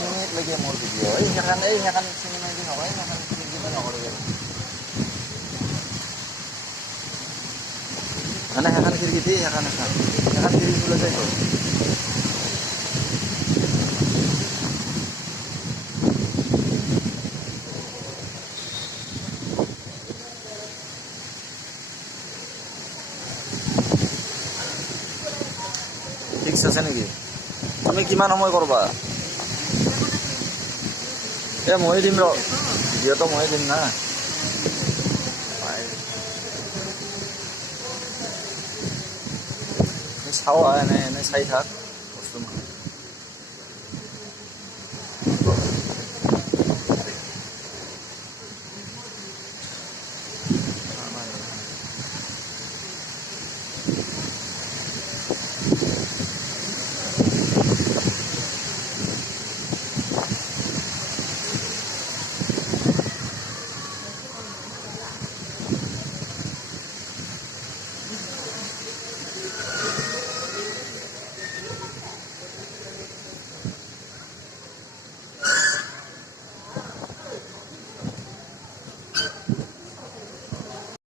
minit lagi mau video. Ini kan sini lagi ngapain? Kan kita nggak boleh. Karena akan kiri gitu ya kan kiri dulu saja. ঠিক আছে নেকি তুমি কিমান সময় করবা এ মই দিম ৰ ভিডিঅ'টো মই দিম না চাও এনে চাই থাক বস্তু